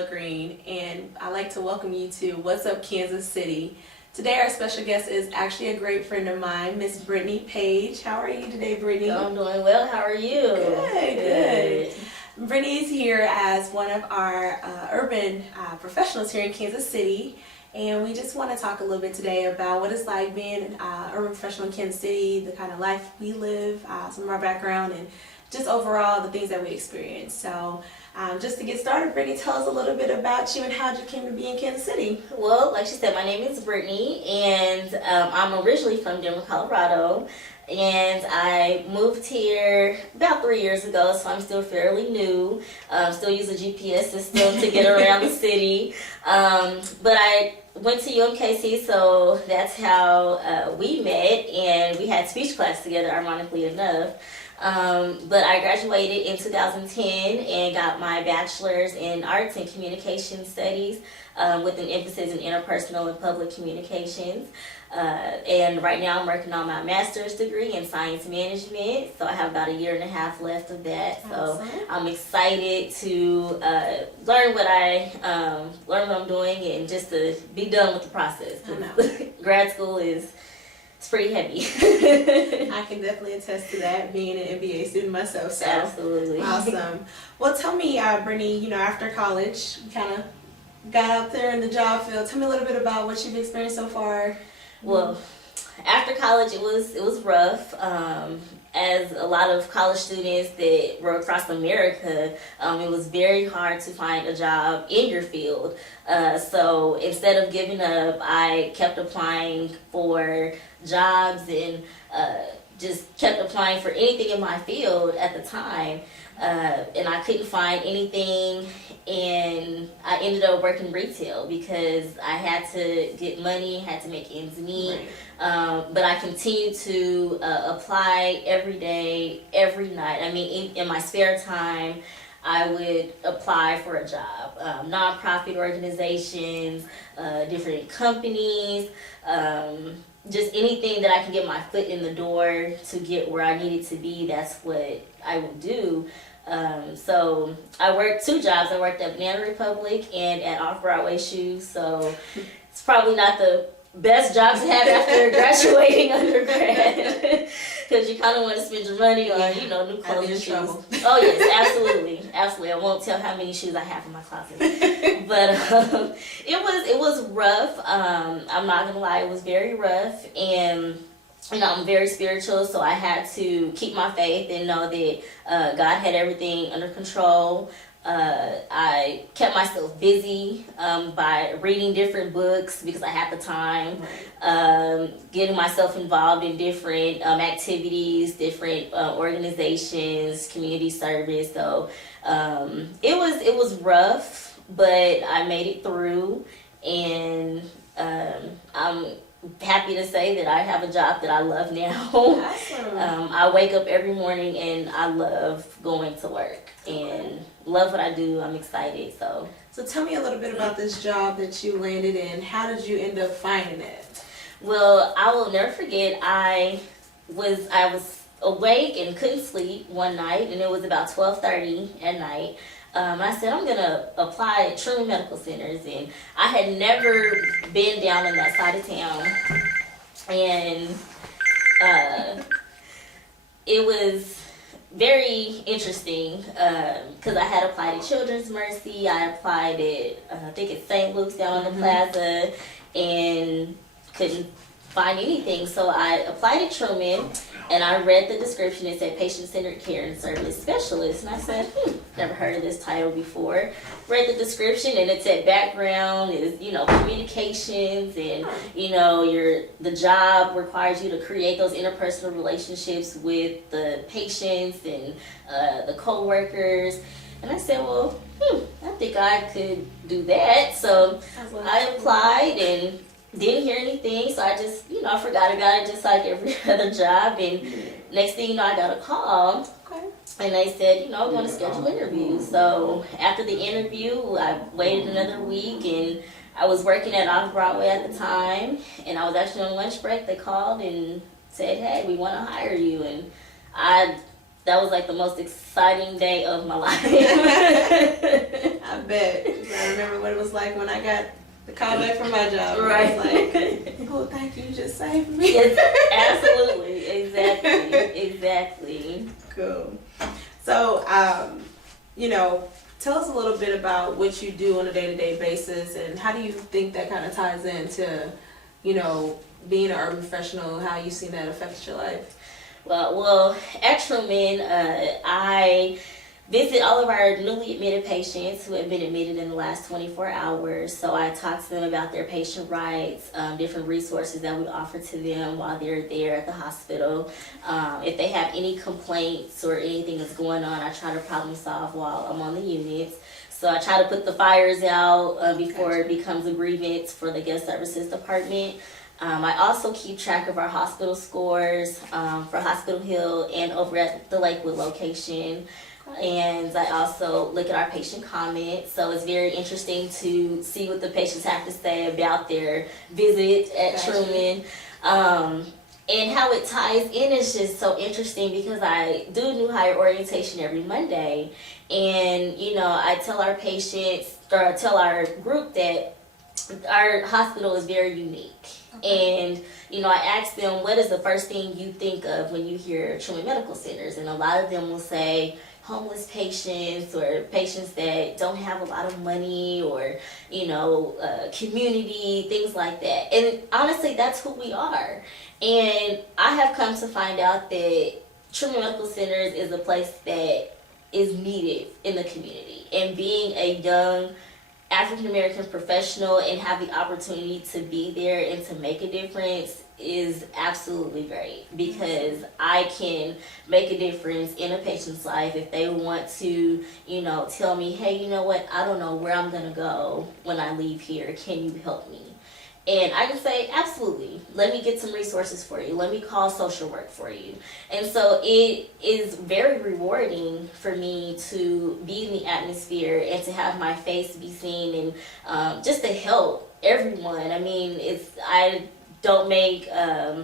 Angela Green, and I'd like to welcome you to What's Up Kansas City. Today our special guest is actually a great friend of mine, Miss Brittany Page. How are you today, Brittany? I'm doing well. How are you? Good. Brittany is here as one of our urban professionals here in Kansas City, and we just want to talk a little bit today about what it's like being an urban professional in Kansas City, the kind of life we live, some of our background, and just overall the things that we experience. So just to get started, Brittany, tell us a little bit about you and how you came to be in Kansas City. Well, like she said, my name is Brittany, and I'm originally from Denver, Colorado, and I moved here about 3 years ago, so I'm still fairly new. Still use a GPS system to get around the city, but I went to UMKC, so that's how we met, and we had speech class together, ironically enough. But I graduated in 2010 and got my bachelor's in arts and communication studies with an emphasis in interpersonal and public communications. And right now I'm working on my master's degree in science management, so I have about 1.5 years left of that. Awesome. So I'm excited to learn what I'm doing and just to be done with the process. I know. Grad school it's pretty heavy. I can definitely attest to that, being an MBA student myself. So Absolutely. Awesome. Well, tell me, Brittany, after college, you kind of got out there in the job field. Tell me a little bit about what you've experienced so far. Well, after college, it was rough. As a lot of college students that were across America, it was very hard to find a job in your field. So instead of giving up, I kept applying for jobs and just kept applying for anything in my field at the time. And I couldn't find anything, and I ended up working retail because I had to get money, had to make ends meet. Right. But I continued to apply every day, every night. I mean, in my spare time, I would apply for a job. Nonprofit organizations, different companies, just anything that I can get my foot in the door to get where I needed to be, that's what I would do. So I worked 2 jobs. I worked at Banana Republic and at Off-Broadway Shoes. So it's probably not the best jobs to have after graduating undergrad, because you kind of want to spend your money on, new clothes and shoes. Oh yes, absolutely, absolutely. I won't tell how many shoes I have in my closet, but it was rough. I'm not gonna lie, it was very rough, and I'm very spiritual, so I had to keep my faith and know that God had everything under control. I kept myself busy by reading different books because I had the time, getting myself involved in different activities, different organizations, community service. So it was rough, but I made it through, and I'm happy to say that I have a job that I love now. Awesome. I wake up every morning and I love going to work and love what I do. I'm excited. So tell me a little bit about this job that you landed in. How did you end up finding it? Well, I will never forget, I was awake and couldn't sleep one night, and it was about 12:30 at night. I said, I'm going to apply at Truman Medical Center, and I had never been down in that side of town, and it was very interesting because I had applied at Children's Mercy, I applied at, I think it's St. Luke's down on the plaza, and couldn't find anything. So I applied at Truman, and I read the description. It said patient-centered care and service specialist, and I said, never heard of this title before. Read the description, and it said background is, communications, and the job requires you to create those interpersonal relationships with the patients and the co-workers. And I said, well, I think I could do that. So I applied and didn't hear anything, so I just, I forgot about it just like every other job, and next thing you know, I got a call, and they said, we're going to schedule interviews. So after the interview, I waited another week, and I was working at Off-Broadway at the time, and I was actually on lunch break. They called and said, hey, we want to hire you, and that was like the most exciting day of my life. I bet. I remember what it was like when I got the call back from my job. Right. I was like, oh, thank you, you just saved me. Yes, absolutely. Exactly. Cool. So, tell us a little bit about what you do on a day-to-day basis, and how do you think that kind of ties into, being an urban professional, how you seen that affect your life? Well, at Truman, I visit all of our newly admitted patients who have been admitted in the last 24 hours. So I talk to them about their patient rights, different resources that we offer to them while they're there at the hospital. If they have any complaints or anything that's going on, I try to problem solve while I'm on the units. So I try to put the fires out before it becomes a grievance for the guest services department. I also keep track of our hospital scores for Hospital Hill and over at the Lakewood location. And I also look at our patient comments. So it's very interesting to see what the patients have to say about their visit at Truman. And how it ties in is just so interesting because I do new hire orientation every Monday. And, I tell our patients, or I tell our group that our hospital is very unique. And, I ask them, what is the first thing you think of when you hear Truman Medical Centers? And a lot of them will say homeless patients or patients that don't have a lot of money or, community, things like that. And honestly, that's who we are. And I have come to find out that Truman Medical Centers is a place that is needed in the community. And being a young African American professional and have the opportunity to be there and to make a difference is absolutely great, because I can make a difference in a patient's life if they want to, tell me, hey, you know what, I don't know where I'm gonna go when I leave here. Can you help me? And I can say, absolutely, let me get some resources for you. Let me call social work for you. And so it is very rewarding for me to be in the atmosphere and to have my face be seen and just to help everyone. I mean, I don't make, I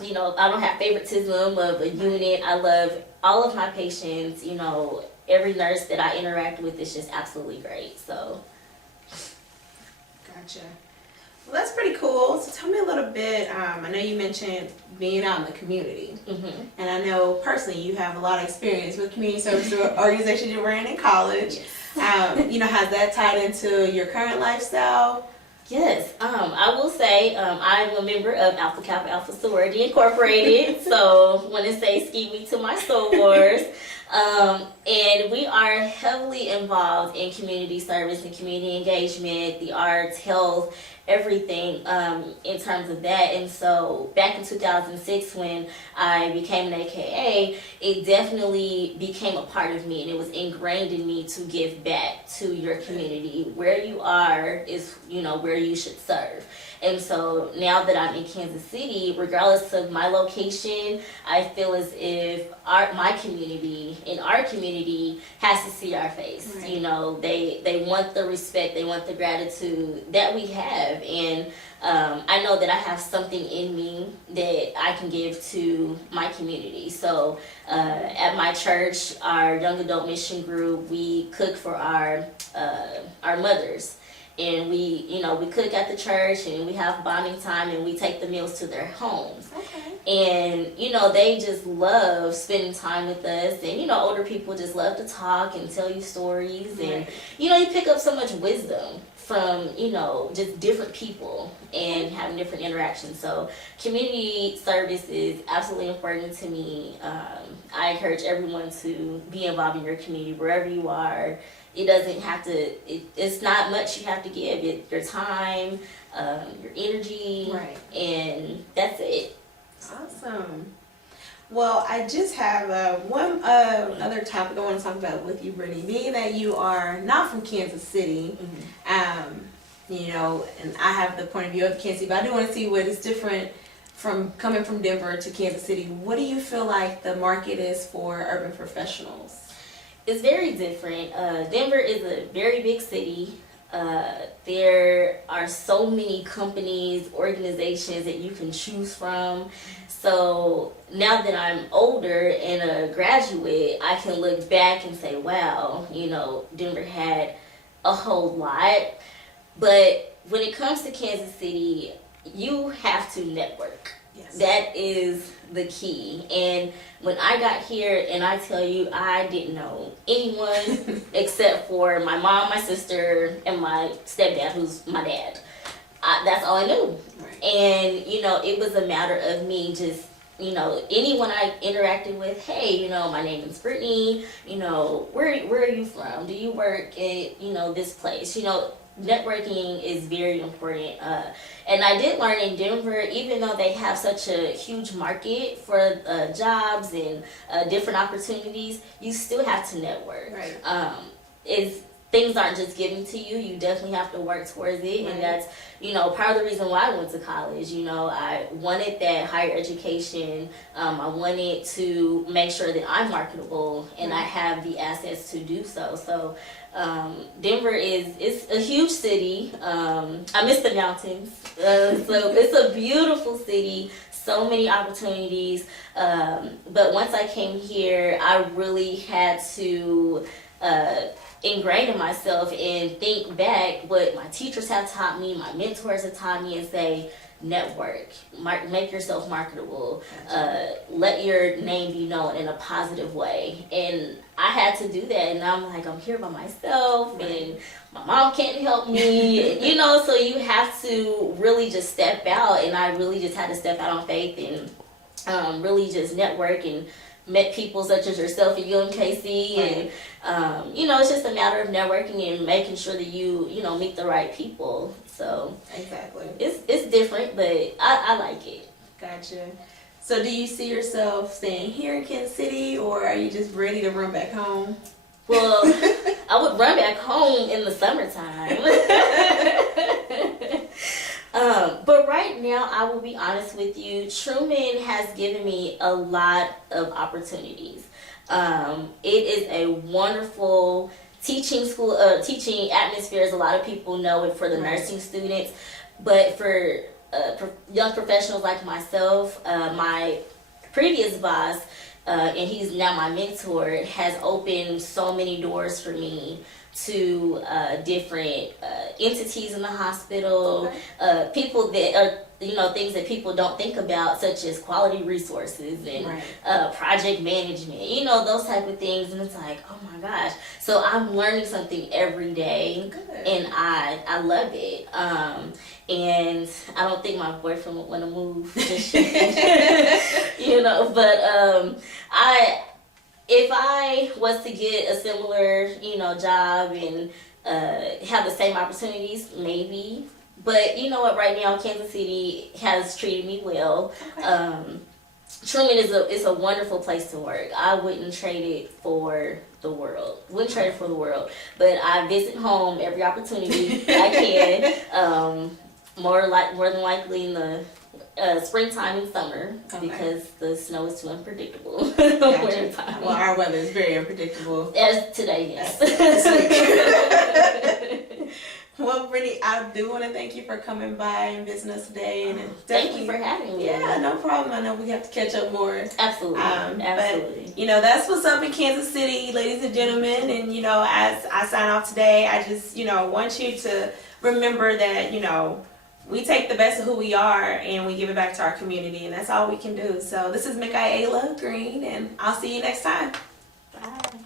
don't have favoritism of a unit. I love all of my patients. Every nurse that I interact with is just absolutely great. So. Gotcha. Well, that's pretty cool. So tell me a little bit, I know you mentioned being out in the community. Mm-hmm. And I know personally you have a lot of experience with community service organizations you ran in college. Yes. Has that tied into your current lifestyle? Yes, I will say I'm a member of Alpha Kappa Alpha Sorority Incorporated, so want to say ski me to my sorors. And we are heavily involved in community service and community engagement, the arts, health, everything in terms of that. And so back in 2006 when I became an AKA, it definitely became a part of me, and it was ingrained in me to give back to your community. Where you are is where you should serve. And so now that I'm in Kansas City, regardless of my location, I feel as if my community and our community has to see our face. Right. They want the respect, they want the gratitude that we have. And I know that I have something in me that I can give to my community. So at my church, our young adult mission group, we cook for our mothers. And we cook at the church, and we have bonding time, and we take the meals to their homes. Okay. And, they just love spending time with us. And, older people just love to talk and tell you stories. Right. And, you pick up so much wisdom from, just different people and having different interactions. So community service is absolutely important to me. I encourage everyone to be involved in your community wherever you are. It doesn't have to, it's not much you have to give. Your time, your energy, right. And that's it. Awesome. Well, I just have one other topic I want to talk about with you, Brittany. Being that you are not from Kansas City, mm-hmm. And I have the point of view of Kansas City, but I do want to see what is different from coming from Denver to Kansas City. What do you feel like the market is for urban professionals? It's very different. Denver is a very big city. There are so many companies, organizations that you can choose from. So now that I'm older and a graduate, I can look back and say, wow, Denver had a whole lot. But when it comes to Kansas City, you have to network. Yes. That is the key. And when I got here, and I tell you, I didn't know anyone except for my mom, my sister, and my stepdad, who's my dad. That's all I knew. Right. And, it was a matter of me just, anyone I interacted with, hey, my name is Brittany, where are you from? Do you work at, this place? Networking is very important. And I did learn in Denver, even though they have such a huge market for jobs and different opportunities, you still have to network. Right. Things aren't just given to you. You definitely have to work towards it. Right. And that's, part of the reason why I went to college. I wanted that higher education. I wanted to make sure that I'm marketable and I have the assets to do so. So Denver it's a huge city. I miss the mountains. So it's a beautiful city. So many opportunities. But once I came here, I really had to ingrained in myself and think back what my teachers have taught me, my mentors have taught me, and say, network, make yourself marketable, let your name be known in a positive way. And I had to do that, and I'm like, I'm here by myself, and my mom can't help me, so you have to really just step out, and I really just had to step out on faith and really just network and met people such as yourself at UMKC, and it's just a matter of networking and making sure that you meet the right people. So exactly, it's different, but I like it. Gotcha. So do you see yourself staying here in Kansas City, or are you just ready to run back home? Well, I would run back home in the summertime. But right now, I will be honest with you, Truman has given me a lot of opportunities. It is a wonderful teaching school, teaching atmosphere, as a lot of people know it for the nursing students. But for young professionals like myself, my previous boss, and he's now my mentor, has opened so many doors for me to different entities in the hospital, people that are, things that people don't think about, such as quality resources and project management, those type of things. And it's like, oh my gosh. So I'm learning something every day. Good. And I love it. And I don't think my boyfriend would want to move just yet. But if I was to get a similar, job and have the same opportunities, maybe. But you know what? Right now, Kansas City has treated me well. Okay. Truman is a wonderful place to work. I wouldn't trade it for the world. Wouldn't trade it for the world. But I visit home every opportunity I can. More than likely in the springtime and summer, because the snow is too unpredictable. Gotcha. Well, our weather is very unpredictable. As today, yes. Well, Brittany, I do want to thank you for coming by and visiting us today. And thank you for having me. Yeah, no problem. I know we have to catch up more. Absolutely. Absolutely. But, that's what's up in Kansas City, ladies and gentlemen. And, as I sign off today, I just, want you to remember that, we take the best of who we are and we give it back to our community, and that's all we can do. So this is Michaela Green, and I'll see you next time. Bye.